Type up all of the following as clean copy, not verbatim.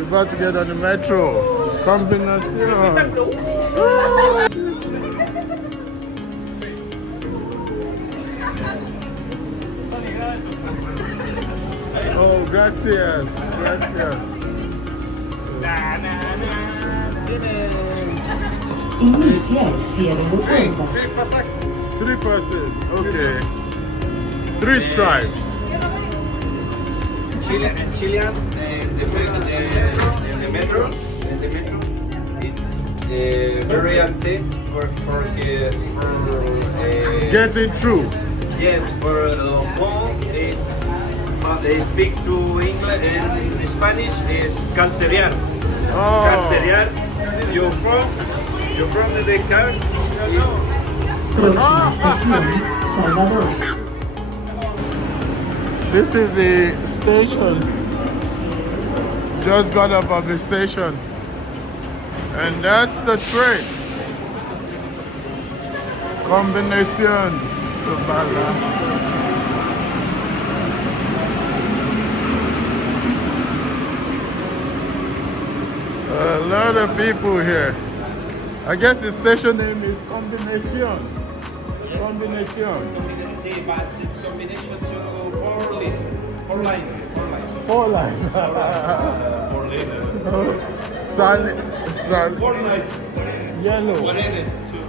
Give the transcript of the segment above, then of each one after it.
We're about to get on the metro. Combinación. Oh, gracias. Gracias. Inicial cierre de puertas. Three passes. Okay. Three stripes. Chilean, the metro, it's very unsafe for Getting through. yes, for the phone they speak to English and Spanish is carteriar. Oh. Carteriar, you're from the car. Próxima estación, Salvador. This is the station. Just got up of the station. And that's the train. Combinación to Bala. A lot of people here. I guess the station name is Combinación. Combinación. See, but it's combination to four line. Four line. Four lane. Sal. Four line. Yellow. What it is? Two.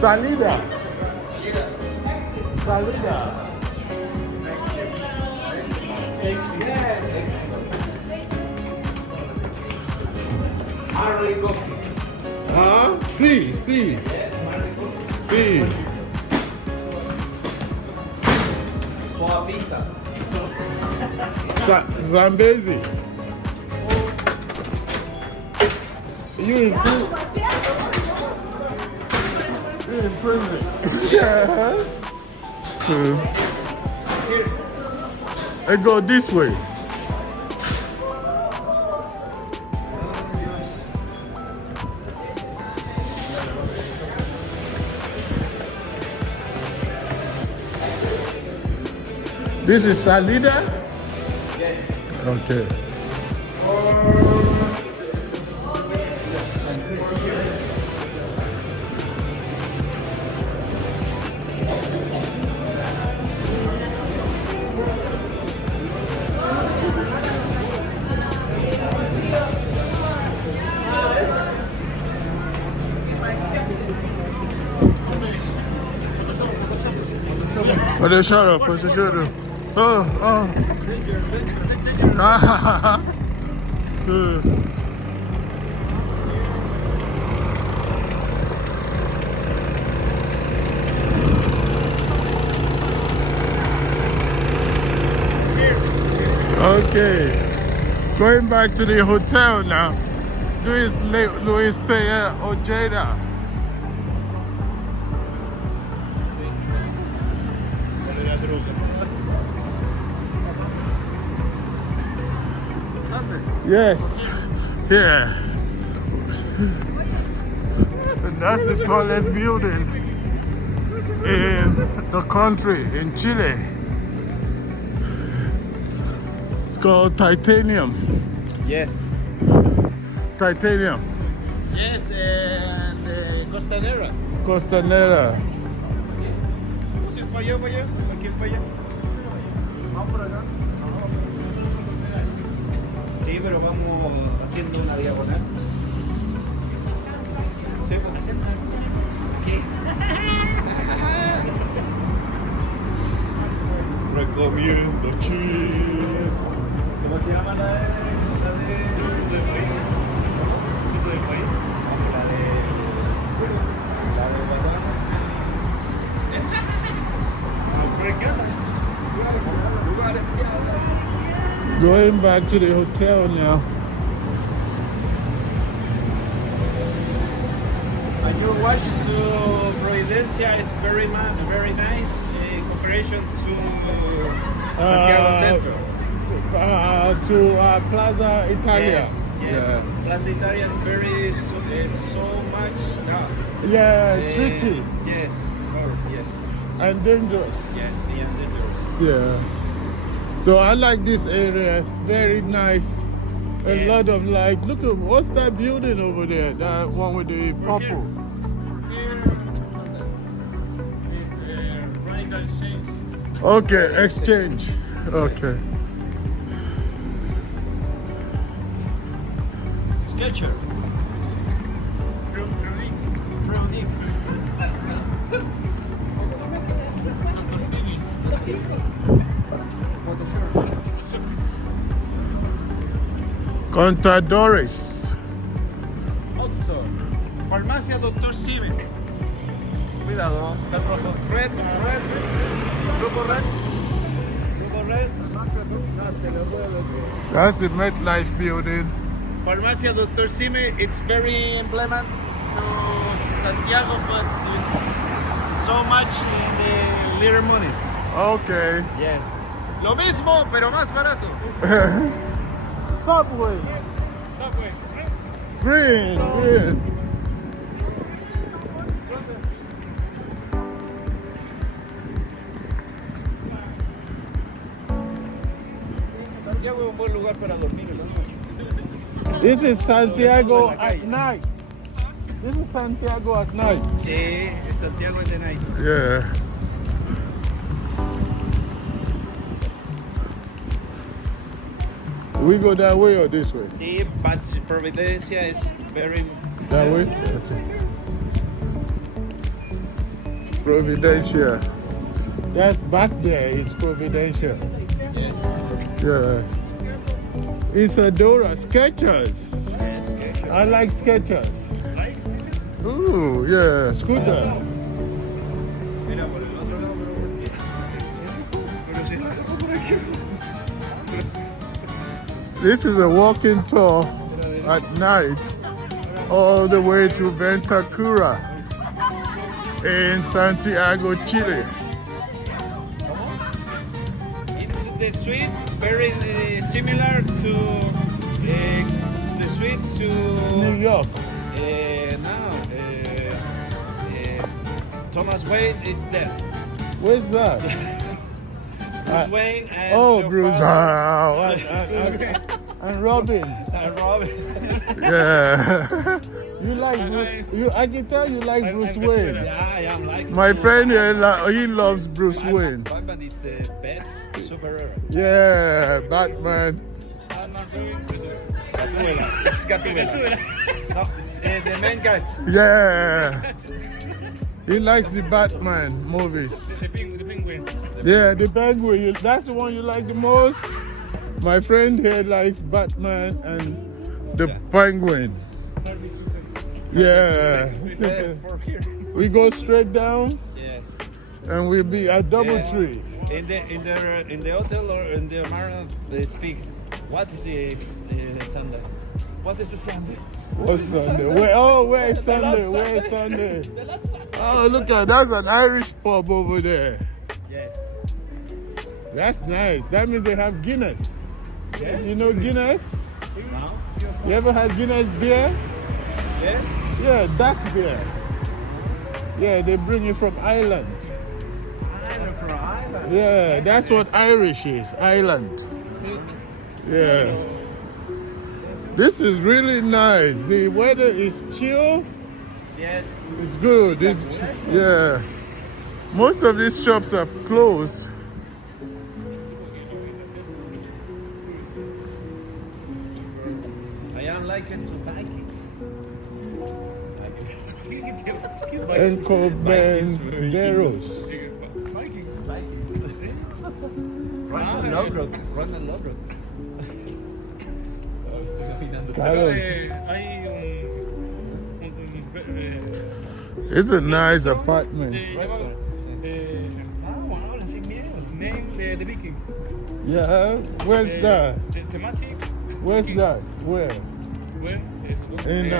Salida. Salida. Harley coffee. Huh? Sí, sí. Sí. Sua pizza. Zambezi. You in prison? You in prison? Yeah. It go this way. This is Salida? Yes. Okay. Put the shut up, put the shut up. Oh. Okay, going back to the hotel now. Luis stay at Ojeda. Yes, yeah. And that's the tallest building in the country, in Chile. It's called Titanium. Yes. Titanium. Yes, and Costanera. Costanera. ¿Vamos a ir para allá, para allá? ¿Hay que ir para allá? Vamos por acá. Sí, pero vamos haciendo una diagonal. Sí, pues haciendo. ¿Qué? Recomiendo Chile. ¿Cómo se llama la de país? ¿Tipo de país? Going back to the hotel now. And your watch to Providencia is very nice in comparison to Santiago Centro. To Plaza Italia. Yes. Yeah. Plaza Italia is very so much. Yeah, tricky Yes. Yes. and dangerous. Yes. And dangerous. Yeah. So I like this area. It's very nice A lot of light. Look at what's that building over there? That one with the purple. Is radical change. Okay, exchange. Okay. Sketcher. Providencia. Contadores. Also, Farmacia Dr. Sime. Cuidado, está rojo. Red. Grupo red. That's the MetLife building. Farmacia Dr. Sime, it's very emblematic to Santiago, but it's so much in the little money. Okay. Yes. Lo mismo, pero más barato. Subway. Subway. Green. Santiago es un buen lugar para dormir en la noche. This is Santiago at night. This is Santiago at night. Sí, Santiago es de night. Yeah. We go that way or this way? Sí, but Providencia is very... That way? Okay. Providencia. That back there is Providencia. Yes. Yeah. Isadora, Skechers. Yes, okay. I like Skechers. Ooh, yeah, scooter. Mira, por el otro lado, pero si vas por aquí. This is a walking tour at night all the way to Ventacura in Santiago, Chile. It's the street very similar to the street to New York. Thomas Wayne is dead. Where's that? Bruce Wayne and Oh, your Bruce. father. And Robin. And Robin. Yeah. You like Bruce, I can tell you like Bruce Wayne. Yeah, I'm like My friend here, he loves Bruce Wayne. Batman is the best superhero. Yeah, Batman. Gatúbela. It's Gatúbela. No, it's the main guy. Yeah. He likes the Batman movies. The penguin. Yeah, the Penguin. That's the one you like the most? My friend here likes Batman and the Penguin. Yeah. For here. We go straight down Yes. and we'll be at Doubletree. In the hotel or in the marina, they speak. What is the Sunday? What is the Sunday? What's Sunday? Where is Sunday? Where is Sunday? Oh, look at that's an Irish pub over there. Yes. That's nice. That means they have Guinness. Yes. You know Guinness? No. You ever had Guinness beer? Yes. Yeah, dark beer. Yeah, they bring it from Ireland. I'm from Ireland. Yeah, that's what Irish is, Ireland. Yeah. This is really nice. The weather is chill. Yes. It's good. Yeah. Most of these shops have closed. I am like it to Vikings. Encobenderos. Vikings. Run the Lodrock. Carlos, Hay it's a nice apartment. Ahora sin miedo. name the Vikings. Yeah, where's that? Thematic. Where's that? Where? Where? In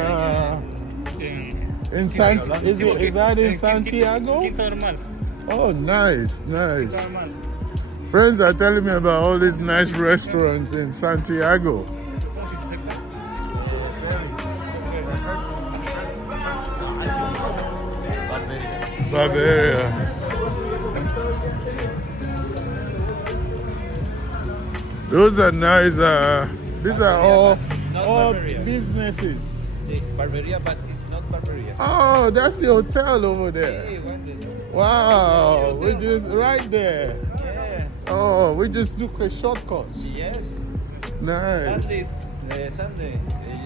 is that in Santiago? Quinta Normal. Oh, nice. Quinta Normal. Friends are telling me about all these nice restaurants in Santiago. ¿Cómo se dice exacto? Bavaria. Those are nice. These are all not or Barberia. businesses? Sí, Barberia, but it's not Barberia. Oh, that's the hotel over there. Hey, what is? Wow, we just right there. Yeah. Oh, we just took a shortcut. Yes. Nice. Sunday.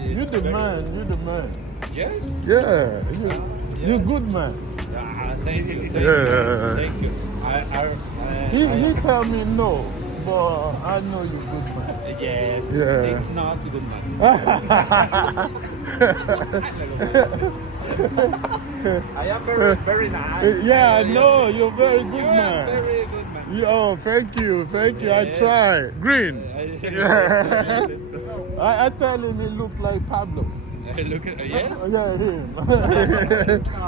You the man, you the man. Yes. Yeah, you good man. Thank you. Yeah. Thank you. He tell me no, but I know you good man. Yes. Yeah. It's not good man. I am very nice. Yeah, I Yes. know you're very good You are man. very good man. Oh, thank you. I Yeah. try. Green. Yeah. I tell him he look like Pablo. Look at yes. Yeah, him.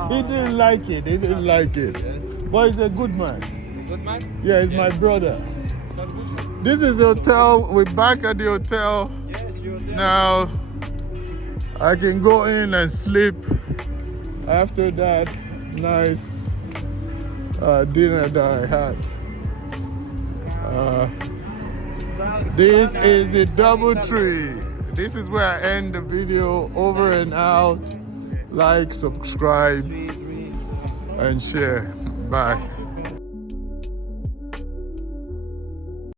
He didn't like it. He didn't like it. Yes. But he's a good man. Good man. Yeah, he's my brother. This is the hotel. We're back at the hotel. Yes, you're there. Now I can go in and sleep after that nice dinner that I had. This is the DoubleTree. This is where I end the video. Over and out. Like, subscribe, and share. Bye.